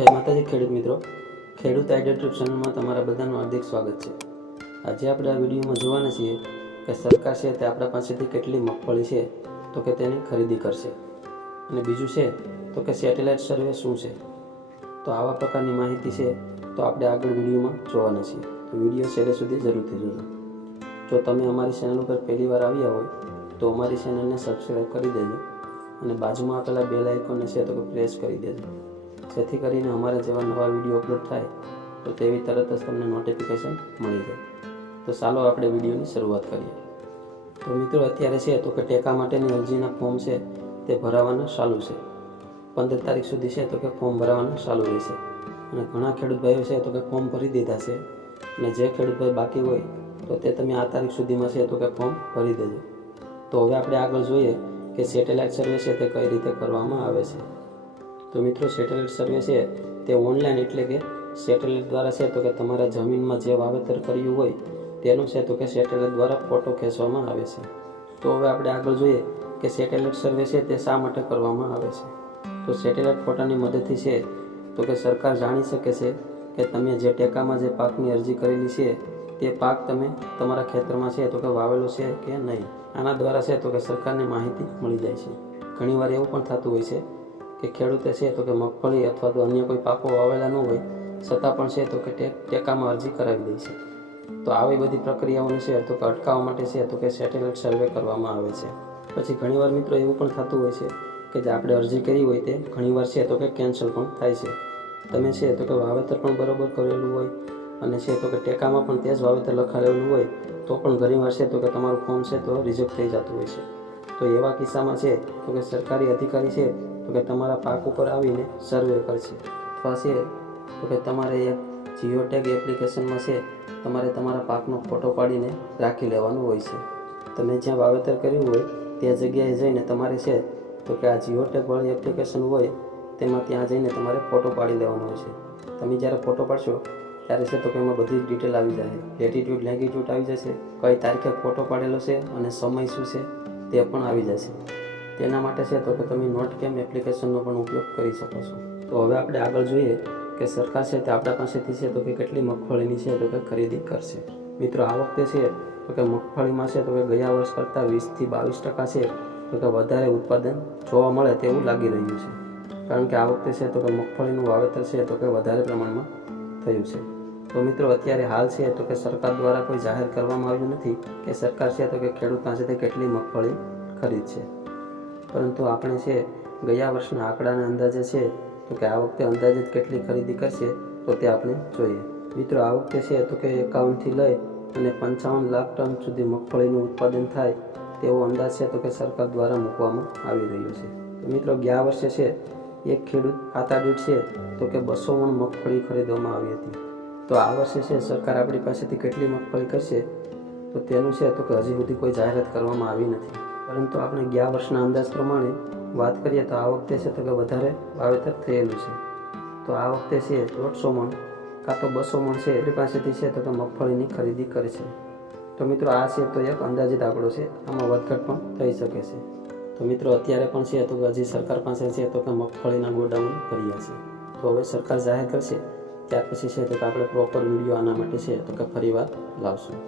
જય માતાજી ખેડૂત મિત્રો, ખેડૂત આઈડિયા યુટ્યુબ ચેનલમાં તમારા બધાનું હાર્દિક સ્વાગત છે। આજે આપણે આ વિડીયોમાં જોવાના છીએ કે સરકાર છે તે આપણા પાસેથી કેટલી મગફળી છે તો કે તેની ખરીદી કરશે, અને બીજું છે તો કે સેટેલાઇટ સર્વે શું છે। તો આવા પ્રકારની માહિતી છે તો આપણે આગળ વિડીયોમાં જોવાના છીએ, તો વિડીયો છેલ્લે સુધી જરૂરથી જોજો। જો તમે અમારી ચેનલ ઉપર પહેલી વાર આવ્યા હોય તો અમારી ચેનલને સબસ્ક્રાઈબ કરી દેજો અને બાજુમાં આપેલા બેલ આઇકોનને છે તો કે પ્રેસ કરી દેજો, જેથી કરીને અમારા જેવા નવા વિડીયો અપલોડ થાય તો તેવી તરત જ તમને નોટિફિકેશન મળી જાય। તો ચાલો આપણે વિડીયોની શરૂઆત કરીએ। તો મિત્રો, અત્યારે છે તો કે ટેકા માટેની અરજીના ફોર્મ છે તે ભરાવાના ચાલુ છે। 15 તારીખ સુધી છે તો કે ફોર્મ ભરાવાના ચાલુ રહેશે, અને ઘણા ખેડૂત ભાઈઓ છે તો કે ફોર્મ ભરી દીધા છે, અને જે ખેડૂત ભાઈ બાકી હોય તો તે તમે આ તારીખ સુધીમાં છે તો કે ફોર્મ ભરી દેજો। તો હવે આપણે આગળ જોઈએ કે સેટેલાઇટ સર્વે છે તે કઈ રીતે કરવામાં આવે છે। તો મિત્રો, સેટેલાઇટ સર્વે છે તે ઓનલાઈન એટલે કે સેટેલાઇટ દ્વારા છે તો કે તમારા જમીનમાં જે વાવેતર કર્યું હોય તેનું છે તો કે સેટેલાઇટ દ્વારા ફોટો ખેંચવામાં આવે છે। તો હવે આપણે આગળ જોઈએ કે સેટેલાઇટ સર્વે છે તે શા માટે કરવામાં આવે છે। તો સેટેલાઇટ ફોટાની મદદથી છે તો કે સરકાર જાણી શકે છે કે તમે જે ટેકામાં જે પાકની અરજી કરેલી છે તે પાક તમે તમારા ખેતરમાં છે તો કે વાવેલો છે કે નહીં। આના દ્વારા છે તો કે સરકારને માહિતી મળી જાય છે। ઘણીવાર એવું પણ થતું હોય છે કે ખેડૂતે છે તો કે મગફળી અથવા તો અન્ય કોઈ પાકો વાવેલા ન હોય છતાં પણ છે તો કે ટેકામાં અરજી કરાવી દે છે। તો આવી બધી પ્રક્રિયાઓને છે તો કે અટકાવવા માટે છે તો કે સેટેલાઇટ સર્વે કરવામાં આવે છે। પછી ઘણીવાર મિત્રો એવું પણ થતું હોય છે કે જે આપણે અરજી કરી હોય તે ઘણીવાર છે તો કે કેન્સલ પણ થાય છે। તમે છે તો કે વાવેતર પણ બરાબર કરેલું હોય અને છે તો કે ટેકામાં પણ તે જ વાવેતર લખાયેલું હોય તો પણ ઘણીવાર છે તો કે તમારું ફોર્મ છે તો રિજેક્ટ થઈ જતું હોય છે। તો એવા કિસ્સામાં છે તો કે સરકારી અધિકારી છે તો કે તમારા પાક ઉપર આવીને સર્વે કરશે, અથવા છે તો કે તમારે એક જીઓટેગ એપ્લિકેશનમાં છે તમારે તમારા પાકનો ફોટો પાડીને રાખી લેવાનો હોય છે। તમે જ્યાં વાવેતર કર્યું હોય તે જગ્યાએ જઈને તમારે છે તો કે આ જીઓટેગ વાળી એપ્લિકેશન હોય તેમાં ત્યાં જઈને તમારે ફોટો પાડી લેવાનો હોય છે। તમે જ્યારે ફોટો પાડશો ત્યારે છે તો કે એમાં બધી જ ડિટેલ આવી જાય, લેટિટ્યૂડ લેંગિટ્યૂડ આવી જશે, કઈ તારીખે ફોટો પાડેલો છે અને સમય શું છે તે પણ આવી જશે। તેના માટે છે તો કે તમે નોટકેમ એપ્લિકેશનનો પણ ઉપયોગ કરી શકો છો। તો હવે આપણે આગળ જોઈએ કે સરકાર છે તે આપણા પાસેથી છે તો કે કેટલી મગફળીની છે તો કે ખરીદી કરશે। મિત્રો, આ વખતે છે તો કે મગફળીમાં છે તો કે ગયા વર્ષ કરતાં 20 થી 22% છે તો કે વધારે ઉત્પાદન જોવા મળે તેવું લાગી રહ્યું છે, કારણ કે આ વખતે છે તો કે મગફળીનું વાવેતર છે તો કે વધારે પ્રમાણમાં થયું છે। તો મિત્રો, અત્યારે હાલ છે તો કે સરકાર દ્વારા કોઈ જાહેર કરવામાં આવ્યું નથી કે સરકાર છે તો કે ખેડૂત પાસેથી કેટલી મગફળી ખરીદશે, પરંતુ આપણે છે ગયા વર્ષના આંકડાના અંદાજે છે તો કે આ વખતે અંદાજિત કેટલી ખરીદી કરશે તો તે આપણે જોઈએ। મિત્રો, આ વખતે છે તો કે 51 થી લઈ અને 55 લાખ ટન સુધી મગફળીનું ઉત્પાદન થાય તેવો અંદાજ છે તો કે સરકાર દ્વારા મૂકવામાં આવી રહ્યો છે। તો મિત્રો, ગયા વર્ષે છે એક ખેડૂત ખાતા દીઠ છે તો કે 200 મણ મગફળી ખરીદવામાં આવી હતી। તો આ વર્ષે છે સરકાર આપણી પાસેથી કેટલી મગફળી કરશે તો તેનું છે તો કે હજી સુધી કોઈ જાહેરાત કરવામાં આવી નથી, પરંતુ આપણે ગયા વર્ષના અંદાજ પ્રમાણે વાત કરીએ તો આ વખતે છે તો કે વધારે વાવેતર થયેલું છે। તો આ વખતે છે 150 મણ કાં તો 200 મણ છે આપણી પાસેથી છે તો કે મગફળીની ખરીદી કરશે। તો મિત્રો, આ છે તો એક અંદાજિત આંકડો છે, આમાં વધઘટ પણ થઈ શકે છે। તો મિત્રો, અત્યારે પણ છે તો હજી સરકાર પાસે છે તો કે મગફળીના ગોડાઉન ભર્યા છે। તો હવે સરકાર જાહેર કરશે ત્યાર પછી છે તો કે આપણે પ્રોપર વિડીયો આના માટે છે તો કે ફરીવાર લાવશું।